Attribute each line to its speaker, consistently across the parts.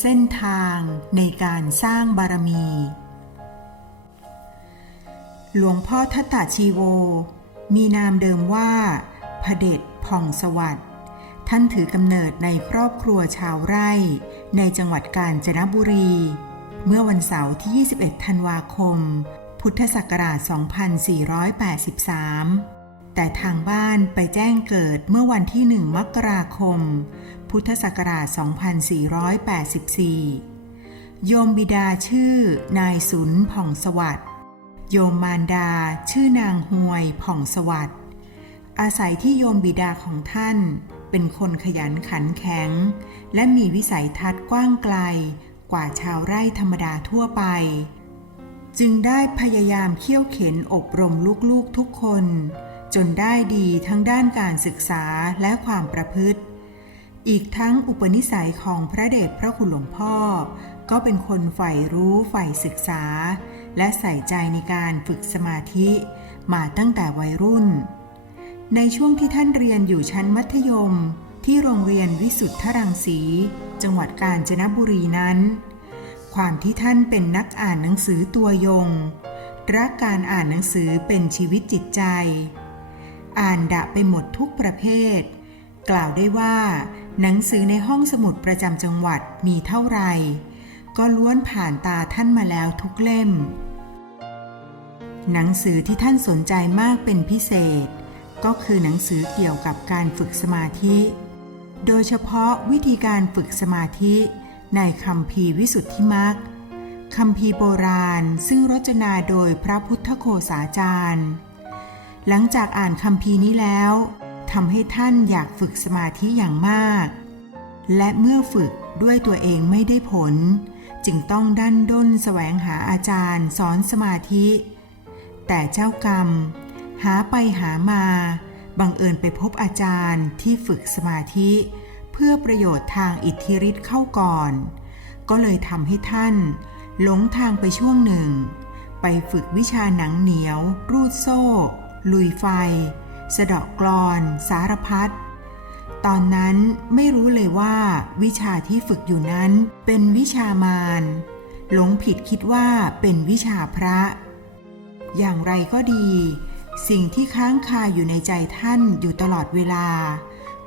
Speaker 1: เส้นทางในการสร้างบารมี หลวงพ่อทัตตาชีโว มีนามเดิมว่าพระเดชผ่องสวัสดิ์ท่านถือกำเนิดในครอบครัวชาวไร่ ในจังหวัดกาญจนบุรี เมื่อวันเสาร์ที่ 21 ธันวาคม พุทธศักราช 2483 แต่ทางบ้านไปแจ้งเกิดเมื่อวันที่ 1 มกราคม พุทธศักราช 2484 โยมบิดาชื่อนายสุนผ่องสวัสดิ์โยมมารดาชื่อนางหวยผ่องสวัสดิ์อาศัยที่โยมบิดาของท่านเป็นคนขยันขันแข็ง และมีวิสัยทัศน์กว้างไกลกว่าชาวไร่ธรรมดาทั่วไป จึงได้พยายามเขี่ยวเข็นอบรมลูกๆทุกคน จนได้ดีทั้งด้านการศึกษาและความประพฤติ อีกทั้งอุปนิสัยของพระเดชพระคุณหลวงพ่อ ก็เป็นคนใฝ่รู้ใฝ่ศึกษา และใส่ใจในการฝึกสมาธิมาตั้งแต่วัยรุ่น ในช่วงที่ท่านเรียนอยู่ชั้นมัธยม ที่โรงเรียนวิสุทธรังสี จังหวัดกาญจนบุรีนั้น ความที่ท่านเป็นนักอ่านหนังสือตัวยง รักการอ่านหนังสือเป็นชีวิตจิตใจ อ่านดะไปหมดทุกประเภท กล่าวได้ว่า หนังสือในห้องสมุดประจำจังหวัดมีเท่าไหร่ ก็ล้วนผ่านตาท่านมาแล้วทุกเล่ม หนังสือที่ท่านสนใจมากเป็นพิเศษ ก็คือหนังสือเกี่ยวกับการฝึกสมาธิ โดยเฉพาะวิธีการฝึกสมาธิในคำพีวิสุทธิมักคำพีโบราณซึ่งรจนาโดยพระพุทธโคสาจารย์ หลังจากอ่านคำพีนี้แล้วทำให้ท่านอยากฝึกสมาธิอย่างมาก และเมื่อฝึกด้วยตัวเองไม่ได้ผล จึงต้องดันด้นแสวงหาอาจารย์สอนสมาธิ แต่เจ้ากรรม หาไปหามา บังเอิญไปพบอาจารย์ที่ฝึกสมาธิ เพื่อประโยชน์ทางอิทธิฤทธิ์เข้าก่อน ก็เลยทำให้ท่าน หลงทางไปช่วงหนึ่ง ไปฝึกวิชาหนังเหนียว รูดโซ่ ลุยไฟ สะเดาะกรอน สารพัด ตอนนั้นไม่รู้เลยว่าวิชาที่ฝึกอยู่นั้นเป็นวิชามารหลงผิดคิดว่าเป็นวิชาพระ อย่างไรก็ดี สิ่งที่ค้างคาอยู่ในใจท่านอยู่ตลอดเวลา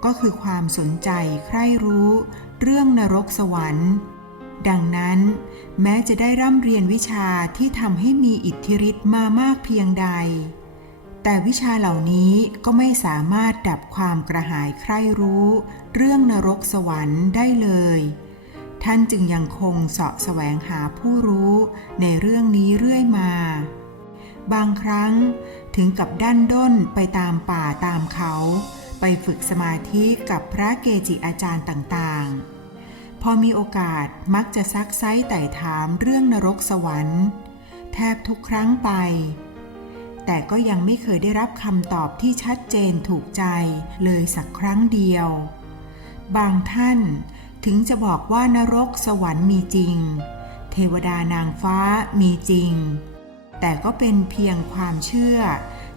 Speaker 1: ก็คือความสนใจใคร่รู้ เรื่องนรกสวรรค์ ดังนั้นแม้จะได้ร่ำเรียนวิชาที่ทำให้มีอิทธิฤทธิ์มามากเพียงใด แต่วิชาเหล่านี้ก็ไม่สามารถดับความกระหายใคร่รู้ เรื่องนรกสวรรค์ได้เลย ท่านจึงยังคงเสาะแสวงหาผู้รู้ในเรื่องนี้เรื่อยมา บางครั้งถึงกับดันด้นไปตามป่าตามเขา ไปฝึกสมาธิกับพระเกจิอาจารย์ต่างๆ พอมีโอกาสมักจะซักไซ้ไต่ถามเรื่องนรกสวรรค์ แทบทุกครั้งไป แต่ก็ยังไม่เคยได้รับคำตอบที่ชัดเจนถูกใจเลยสักครั้งเดียว บางท่านถึงจะบอกว่านรกสวรรค์มีจริง เทวดานางฟ้ามีจริง แต่ก็เป็นเพียงความเชื่อ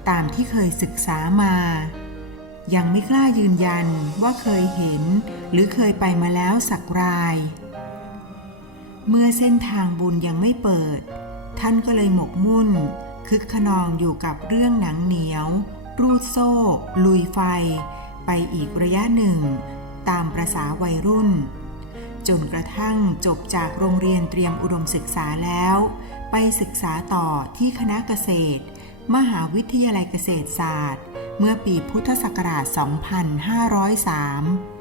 Speaker 1: ตามที่เคยศึกษามา ยังไม่กล้ายืนยันว่าเคยเห็น หรือเคยไปมาแล้วสักราย เมื่อเส้นทางบุญยังไม่เปิด ท่านก็เลยหมกมุ่น คึกขนองอยู่กับเรื่องหนังเหนียว รูดโซ่ ลุยไฟ ไปอีกระยะหนึ่ง ตามประษาวัยรุ่น จนกระทั่งจบจากโรงเรียนเตรียมอุดมศึกษาแล้ว ไปศึกษาต่อที่คณะเกษตร มหาวิทยาลัยเกษตรศาสตร์ เมื่อปีพุทธศักราช 2503